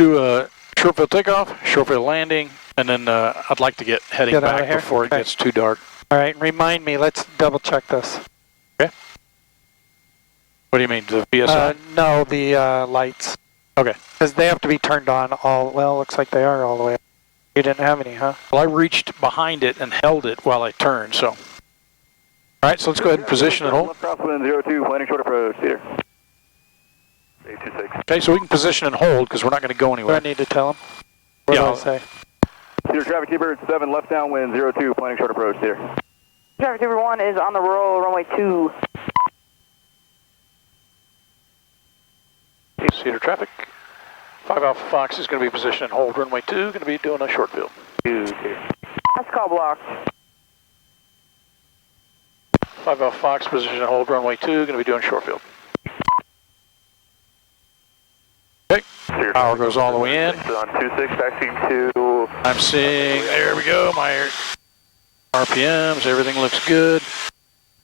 do a short field takeoff, short field landing, and then I'd like to get heading back before it gets too dark. All right, remind me, let's double check this. Okay. What do you mean, the VSI? No, the lights. Okay. Because they have to be turned on all, well, looks like they are all the way up. You didn't have any, huh? Well, I reached behind it and held it while I turned, so. All right, so let's go ahead and position and hold. Left crosswind 02, landing short approach, Cedar. 826. Okay, so we can position and hold because we're not going to go anywhere. Do I need to tell them? What do I say? Cedar traffic T-Bird 7, left downwind 02, landing short approach, Cedar. Traffic T-Bird 1 is on the roll, runway 2. Cedar traffic. 5 Alpha Fox is going to be positioned and hold. Runway 2, going to be doing a short field. 2. That's call blocked. 5 Alpha Fox, position and hold. Runway 2, going to be doing short field. Okay, power goes all the way in. On 26, taxiing to... I'm seeing, there we go, my RPMs, everything looks good.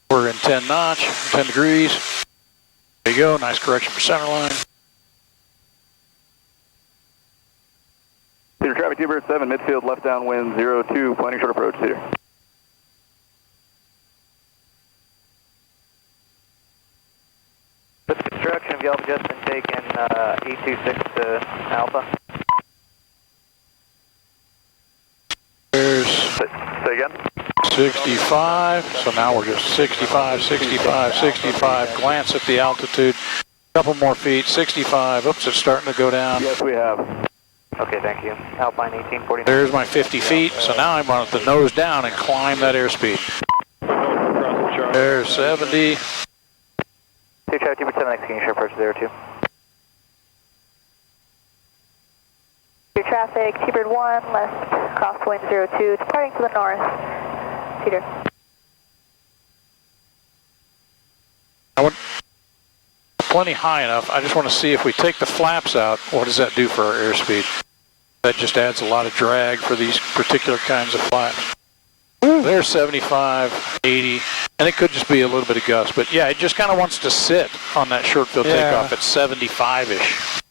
We're in 10 knots, 10 degrees. There you go, nice correction for center line. Cedar traffic T-Bird 7, midfield, left downwind 02, planning short approach, Cedar. With construction of Gallup just been taken E26 to Alpha. There's Say again? 65, so now we're just 65, 65, 65. Glance at the altitude, couple more feet, 65. Oops, it's starting to go down. Yes, we have. Okay, thank you. Alpine 1849. There's my 50 feet, so now I'm on the nose down and climb that airspeed. There's 70. Two traffic T-Bird 7, executing short approach 02. Your traffic, T-Bird 1, left crosswind 02, departing to the north. Cedar. I went plenty high enough. I just want to see if we take the flaps out, what does that do for our airspeed? That just adds a lot of drag for these particular kinds of flaps. There's 75, 80, and it could just be a little bit of gust. But yeah, it just kind of wants to sit on that short field takeoff at 75-ish.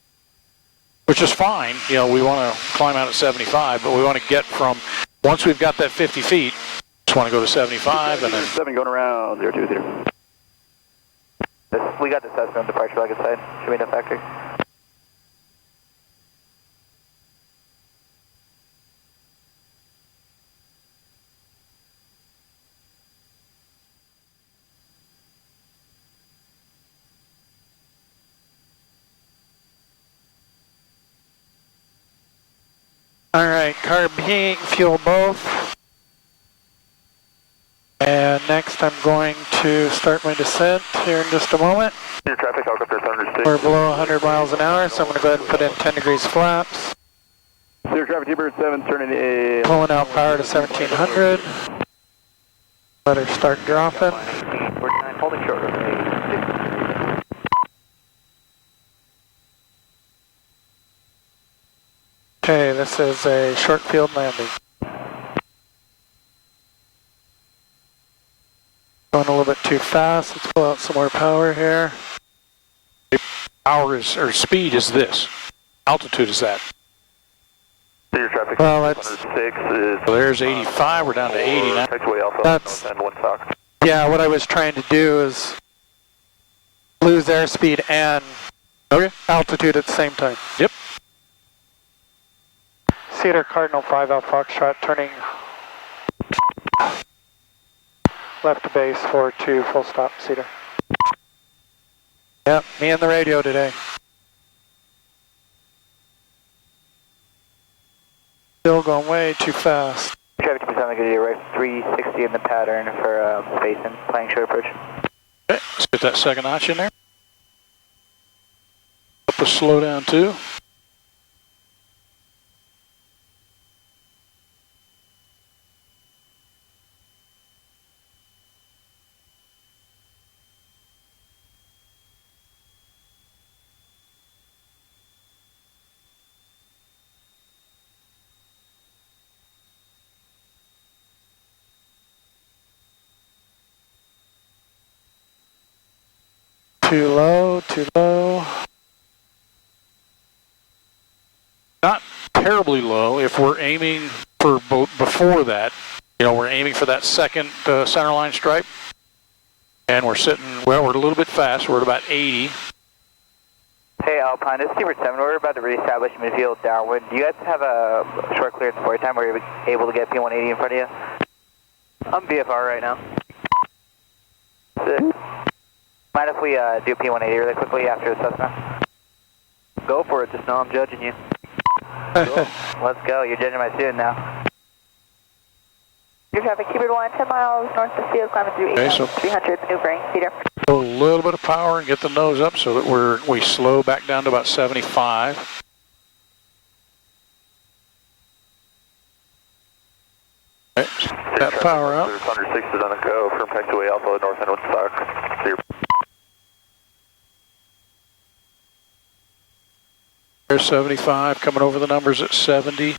Which is fine. You know, we want to climb out at 75, but we want to get from, once we've got that 50 feet, just want to go to 75 and then... 7 going around 02, Cedar. We got the Cessna on departure like I said. Should be no factory. All right, carb fuel both. And next I'm going to start my descent here in just a moment. Your traffic, helicopter 106. We're below 100 miles an hour, so I'm going to go ahead and put in 10 degrees flaps. Cedar traffic T-Bird 7, turning a... Pulling out power to 1700. Let her start dropping. 49, holding short of me. Okay, this is a short field landing. Going a little bit too fast. Let's pull out some more power here. Power is, or speed is this. Altitude is that. Cedar traffic, well, that's, 106 is... So there's 85, we're down to 80 now. Taxiway Alpha, that's, and 1 stock. yeah, what I was trying to do is lose airspeed and altitude at the same time. Yep. Cedar Cardinal 5 Alpha Foxtrot turning left to base 42 full stop Cedar. Yep, me and the radio today. Still going way too fast. Traffic to Pacific, right 360 in the pattern for basin, planning short approach. Okay, let's get that second notch in there. Up the slow down too. Too low, too low. not terribly low if we're aiming for before that. You know, we're aiming for that second centerline stripe. And we're sitting, well, we're a little bit fast. We're at about 80. Hey, Alpine, this is Seabird 7. We're about to reestablish midfield downwind. Do you guys have a short clearance for time where you're able to get P180 in front of you? I'm VFR right now. Sick. Mind if we do P180 really quickly after the Cessna? Go for it, just know I'm judging you. Cool. Let's go. You're judging my student now. Your traffic, Seabird 1, 10 miles north of field, climbing through 8,300, maneuvering, Peter. A little bit of power and get the nose up so that we slow back down to about 75. Okay, that power up. 106 is on a go from taxiway Alpha, north end Woodstock. Clear. There's 75, coming over the numbers at 70.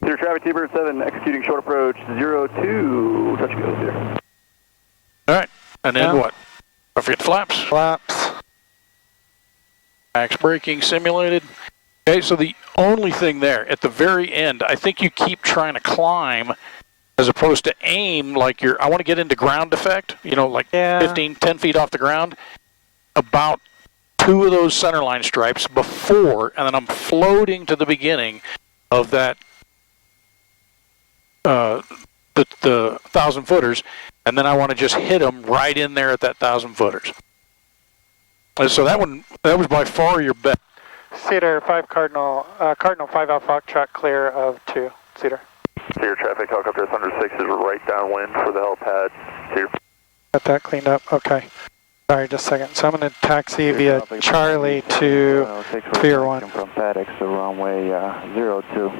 Clear traffic, T-Bird 7, executing short approach 02. Touch and go, clear. All right, and then what? Don't forget the flaps. Flaps. Max braking simulated. Okay, so the only thing there, at the very end, I think you keep trying to climb as opposed to aim like you're, I want to get into ground effect, you know, like 15, 10 feet off the ground. About 2 of those centerline stripes before, and then I'm floating to the beginning of that the 1,000 footers, and then I want to just hit them right in there at that 1,000 footers. And so that was by far your best. Cedar 5 Cardinal, Cardinal 5 Alpha track clear of 2. Cedar. Clear traffic, helicopter 106 is right downwind for the helipad. Clear. Got that cleaned up. Okay. Sorry, just a second. So I'm going to taxi via Charlie to Fear 1. From FedEx to runway 02.